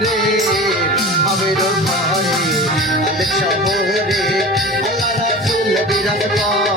রে আমির ঘরে শহরে আল্লাহ রাসূল বিরাজ করে